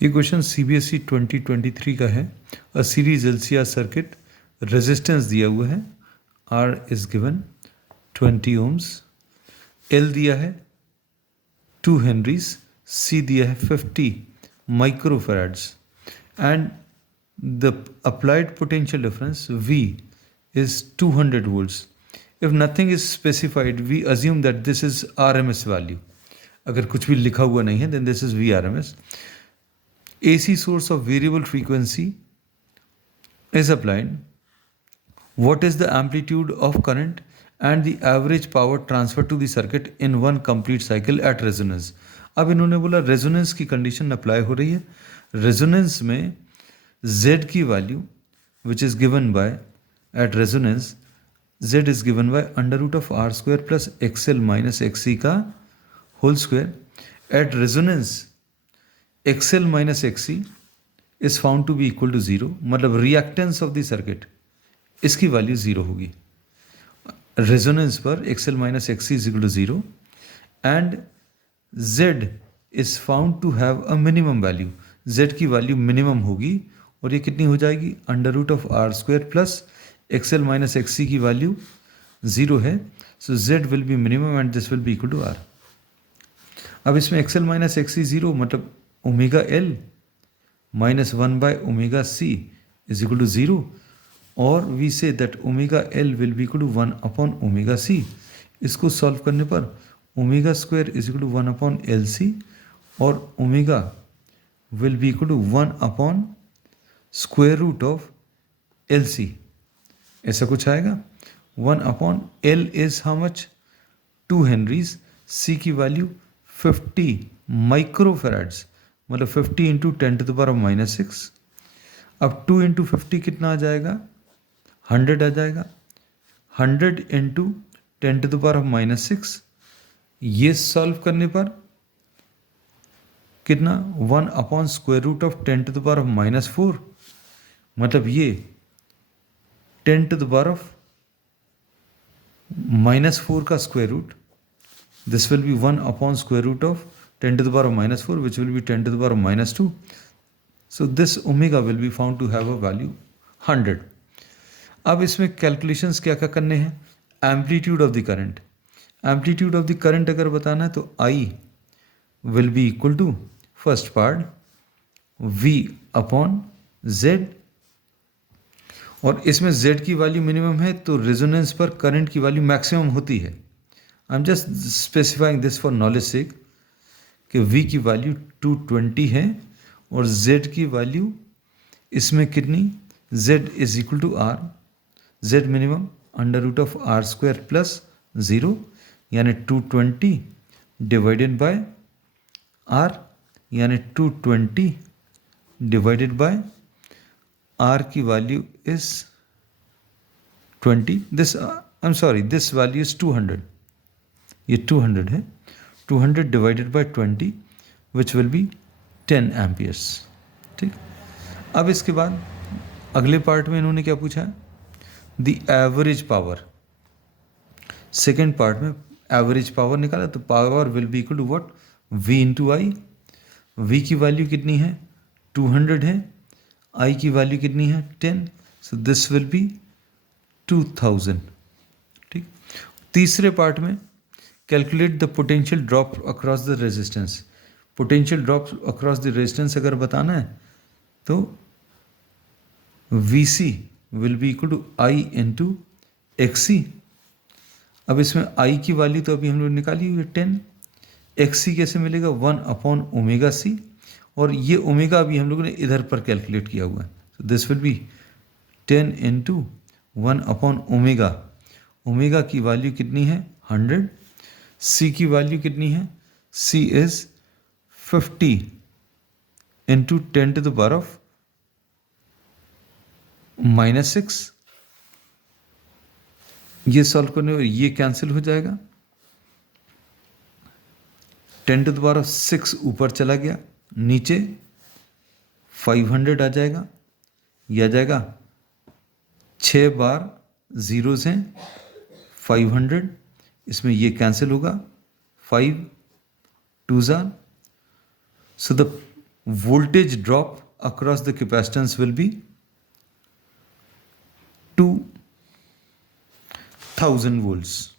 ये question CBSE 2023 का है। A series LCR circuit, resistance दिया हुआ है, R is given 20 ohms, L दिया है 2 हेनरीज, C दिया है 50 microfarads and the applied potential difference V is 200 volts. If nothing is specified, we assume that this is RMS value. अगर कुछ भी लिखा हुआ नहीं है then this is VRMS. AC source of variable frequency is applied. What is the amplitude of current and the average power transfer to the circuit in one complete cycle at resonance? अब इन्होंने बोला resonance की condition apply हो रही है। Resonance में Z की value which is given by at resonance Z is given by under root of R square plus XL minus XC का whole square. At resonance XL minus XC is found to be equal to 0, मतलब reactance of the circuit इसकी value 0 होगी। Resonance पर XL minus XC is equal to 0 and Z is found to have a minimum value. Z की value minimum होगी और ये कितनी हो जाएगी? Under root of R square plus XL minus XC की वैल्यू 0 है, so Z will be minimum and this will be equal to R। अब इसमें XL माइनस XC 0 मतलब omega L minus 1 by omega C is equal to 0 और we say that omega L will be equal to 1 upon omega C। इसको solve करने पर omega square is equal to 1 upon LC और omega will be equal to 1 upon square root of LC, ऐसा कुछ आएगा। 1 अपॉन L is how much? 2 henries, C की value 50 microfarads मतलब 50 into 10 to the power minus 6। अब 2 इंटू 50 कितना आ जाएगा? 100 आ जाएगा। 100 into 10 to the power minus 6, ये सॉल्व करने पर कितना? 1 upon square root of 10 to the power minus 4 मतलब ये 10 to the power of minus 4 का square root, this will be 1 upon square root of 10 to the power minus 4 which will be 10 to the power minus 2। So this omega will be found to have a value 100। अब इसमें calculations क्या क्या करने हैं? Amplitude of the current, amplitude of the current अगर बताना है तो I will be equal to first part V upon Z और इसमें Z की वैल्यू मिनिमम है तो रेजोनेंस पर करंट की वैल्यू मैक्सिमम होती है। I am just specifying this for knowledge sake कि V की वैल्यू 220 है और Z की वैल्यू इसमें कितनी? Z is equal to R, Z minimum under root of R square plus 0 यानी 220 डिवाइडेड बाय R यानी 220 डिवाइडेड बाय R की value is 20। This I am sorry, this value is 200, ये 200 है। 200 divided by 20 which will be 10 amperes. ठीक, अब इसके बाद अगले पार्ट में इन्होंने क्या पूछा? The average power. Second part में एवरेज पावर निकाला तो power will be equal to what? V into I. V की वैल्यू कितनी है? 200 है। I की वैल्यू कितनी है? 10। So this will be 2000। ठीक, तीसरे पार्ट में calculate the potential drop across the resistance. Potential drop across the resistance अगर बताना है तो VC will be equal to I into XC। अब इसमें I की वैल्यू तो अभी हम लोग निकाली हुई है 10, XC कैसे मिलेगा? 1 अपॉन ओमेगा C और ये ओमेगा अभी हम लोगों ने इधर पर कैलकुलेट किया हुआ है। तो this will be 10 into 1 upon omega. Omega की वैल्यू कितनी है? 100। C की वैल्यू कितनी है? C is 50 into 10 to the power of minus 6। ये सॉल्व करने और ये कैंसिल हो जाएगा। 10 टू द पावर ऑफ 6 ऊपर चला गया, नीचे 500 आ जाएगा। यह आ जाएगा 6 बार जीरोस हैं 500, इसमें ये कैंसिल होगा 5 2 ज़ार। So the voltage drop across the capacitance will be 2000 volts.